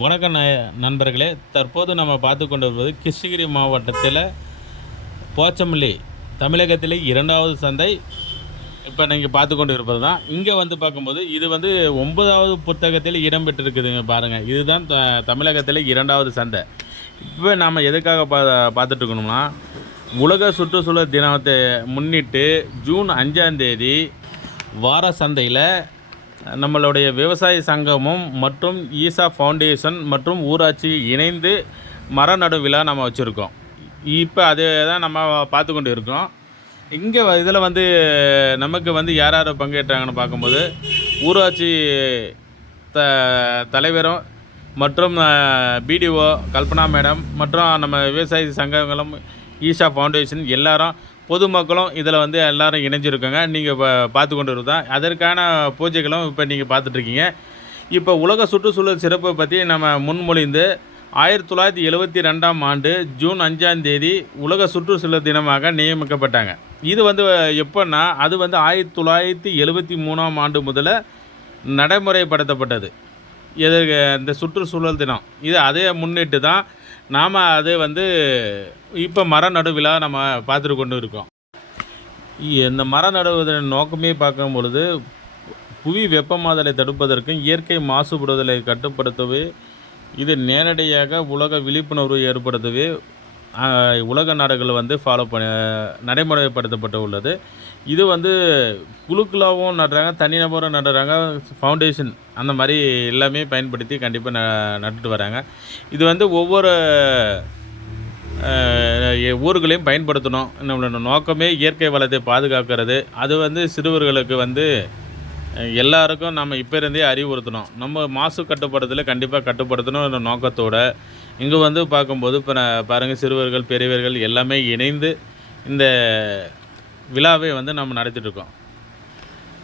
வணக்கம் நண்பர்களே தற்போது நம்ம பார்த்து கொண்டு வருவது கிருஷ்ணகிரி மாவட்டத்தில் போச்சமல்லி தமிழகத்திலே இரண்டாவது சந்தை. இப்போ நீங்கள் பார்த்து கொண்டு இருப்பது தான் இங்கே வந்து பார்க்கும்போது இது வந்து ஒன்பதாவது புத்தகத்தில் இடம்பெற்றிருக்குதுங்க பாருங்கள் இதுதான் த தமிழகத்தில் இரண்டாவது சந்தை. இப்போ நாம் எதுக்காக பா பார்த்துட்டு இருக்கணும்னா உலக சுற்றுச்சூழல் தினத்தை முன்னிட்டு ஜூன் அஞ்சாந்தேதி வார சந்தையில் நம்மளுடைய விவசாய சங்கமும் மற்றும் ஈசா ஃபவுண்டேஷன் மற்றும் ஊராட்சி இணைந்து மர நடு விழா நம்ம வச்சுருக்கோம். இப்போ அது தான் நம்ம பார்த்து கொண்டு இருக்கோம் இங்கே இதில் வந்து நமக்கு வந்து யார் யார் பங்கேற்றாங்கன்னு பார்க்கும்போது ஊராட்சி த தலைவரும் மற்றும் பிடிஓ கல்பனா மேடம் மற்றும் நம்ம விவசாய சங்கங்களும் ஈஷா ஃபவுண்டேஷன் எல்லாரும் பொதுமக்களும் இதில் வந்து எல்லாரும் இணைஞ்சிருக்கோங்க. நீங்கள் பார்த்து கொண்டு தான் அதற்கான பூஜைகளும் இப்போ நீங்கள் பார்த்துட்ருக்கீங்க. இப்போ உலக சுற்றுச்சூழல் சிறப்பை பற்றி நம்ம முன்மொழிந்து ஆயிரத்தி தொள்ளாயிரத்தி எழுபத்தி ரெண்டாம் ஆண்டு ஜூன் அஞ்சாம் தேதி உலக சுற்றுச்சூழல் தினமாக நியமிக்கப்பட்டாங்க. இது வந்து எப்போன்னா அது வந்து ஆயிரத்தி தொள்ளாயிரத்தி எழுபத்தி மூணாம் ஆண்டு முதல்ல நடைமுறைப்படுத்தப்பட்டது. எதற்கு? இந்த சுற்றுச்சூழல் தினம். இது அதே முன்னிட்டு தான் நாம் அது வந்து இப்போ மர நடுவிழா நம்ம பார்த்துட்டு கொண்டு இருக்கோம். இந்த மர நடுவதன் நோக்கமே பார்க்கும் பொழுது புவி வெப்பமாதலை தடுப்பதற்கும் இயற்கை மாசுபடுதலை கட்டுப்படுத்தவே இது நேரடியாக உலக விழிப்புணர்வு ஏற்படுத்தவே உலக நாடுகள் வந்து ஃபாலோ பண்ண நடைமுறைப்படுத்தப்பட்டு உள்ளது இது வந்து குழுக்களாகவும் நடுறாங்க தனிநபரும் நடுறாங்க ஃபவுண்டேஷன் அந்த மாதிரி எல்லாமே பயன்படுத்தி கண்டிப்பாக ந நட்டுட்டு வராங்க. இது வந்து ஒவ்வொரு ஊர்களையும் பயன்படுத்தணும். நம்மளோட நோக்கமே இயற்கை வளத்தை பாதுகாக்கிறது. அது வந்து சிறுவர்களுக்கு வந்து எல்லாருக்கும் நம்ம இப்போ இருந்தே அறிவுறுத்தணும். நம்ம மாசு கட்டுப்படுத்தல கண்டிப்பாக கட்டுப்படுத்தணும் நோக்கத்தோடு இங்கே வந்து பார்க்கும்போது இப்போ நான் பாருங்கள் சிறுவர்கள் பெரியவர்கள் எல்லாமே இணைந்து இந்த விழாவை வந்து நம்ம நடத்திட்டுருக்கோம்.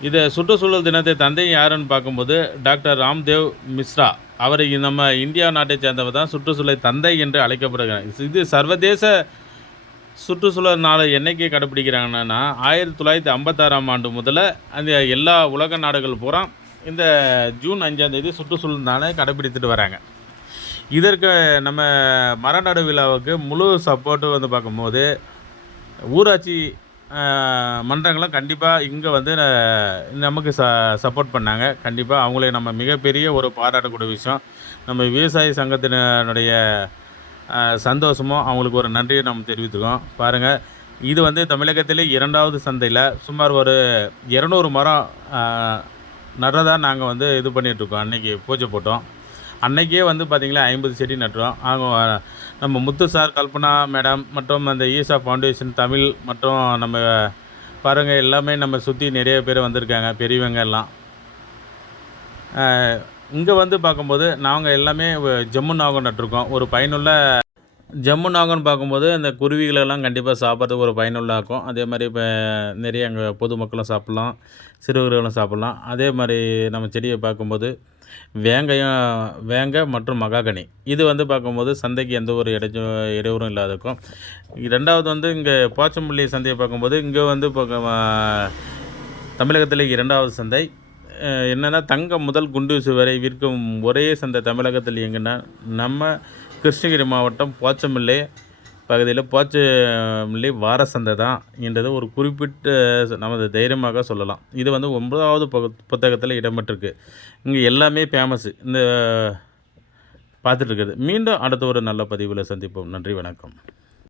இதை சுற்றுச்சூழல் தினத்தை தந்தை யாருன்னு பார்க்கும்போது டாக்டர் ராம்தேவ் மிஸ்ரா. அவர் நம்ம இந்தியா நாட்டை சேர்ந்தவர் தான் சுற்றுச்சூழல் தந்தை என்று அழைக்கப்படுகிறார். இது சர்வதேச சுற்றுச்சூழல் நாளை என்னைக்கு கடைப்பிடிக்கிறாங்கன்னா ஆயிரத்தி தொள்ளாயிரத்தி ஐம்பத்தாறாம் ஆண்டு முதல்ல அந்த எல்லா உலக நாடுகள் பூரா இந்த ஜூன் அஞ்சாந்தேதி சுற்றுச்சூழல் நாளை கடைப்பிடித்துட்டு வராங்க. இதற்கு நம்ம மரநடு விழாவுக்கு முழு சப்போர்ட்டு வந்து பார்க்கும்போது ஊராட்சி மன்றங்களும் கண்டிப்பாக இங்கே வந்து நமக்கு ச சப்போர்ட் பண்ணாங்க. கண்டிப்பாக அவங்களே நம்ம மிகப்பெரிய ஒரு பாராட்டக்கூடிய விஷயம். நம்ம விவசாய சங்கத்தினுடைய சந்தோஷமும் அவங்களுக்கு ஒரு நன்றியை நம்ம தெரிவித்துக்கோம். பாருங்கள் இது வந்து தமிழகத்திலே இரண்டாவது சந்தையில் சுமார் ஒரு இரநூறு மரம் நடுறதா நாங்கள் வந்து இது பண்ணிகிட்ருக்கோம் அன்றைக்கி பூஜை போட்டோம். அன்னைக்கே வந்து பார்த்திங்களா ஐம்பது செடி நட்டுறோம். அவங்க நம்ம முத்து சார் கல்பனா மேடம் மற்றும் அந்த ஈசா ஃபவுண்டேஷன் தமிழ் மற்றும் நம்ம பாருங்கள் எல்லாமே நம்ம சுற்றி நிறைய பேர் வந்திருக்காங்க பெரியவங்க எல்லாம். இங்கே வந்து பார்க்கும்போது நாங்கள் எல்லாமே ஜம்மு நாகம் நட்டிருக்கோம். ஒரு பயனுள்ள ஜம்மு நாகம்னு பார்க்கும்போது அந்த குருவிகளெல்லாம் கண்டிப்பாக சாப்பிட்றதுக்கு ஒரு பயனுள்ளாக்கும் அதே மாதிரி இப்போ நிறைய அங்கே பொதுமக்களும் சாப்பிட்லாம் சிறுவர்களும் சாப்பிட்லாம். அதே மாதிரி நம்ம செடியை பார்க்கும்போது வேங்கையும் வேங்க மற்றும் மகாகனி. இது வந்து பார்க்கும்போது சந்தைக்கு எந்த ஒரு இடைஞ்ச இடையூறும் இல்லாதக்கும் ரெண்டாவது வந்து இங்கே போச்சம்பள்ளி சந்தையை பார்க்கும்போது இங்கே வந்து பார்க்க தமிழகத்தில் இரண்டாவது சந்தை. என்னென்னா தங்கம் முதல் குண்டூசி வரை விற்கும் ஒரே சந்தை தமிழகத்தில் எங்கன்னா நம்ம கிருஷ்ணகிரி மாவட்டம் போச்சமில்லை பகுதியில் போச்சமில்லை வார சந்தை தான் என்றது ஒரு குறிப்பிட்ட நமது தைரியமாக சொல்லலாம். இது வந்து ஒன்பதாவது பகு புத்தகத்தில் இடம்பெற்றிருக்கு. இங்கே எல்லாமே ஃபேமஸ்ஸு இந்த பார்த்துட்டு இருக்குது. மீண்டும் அடுத்த ஒரு நல்ல பதிவில் சந்திப்போம். நன்றி வணக்கம்.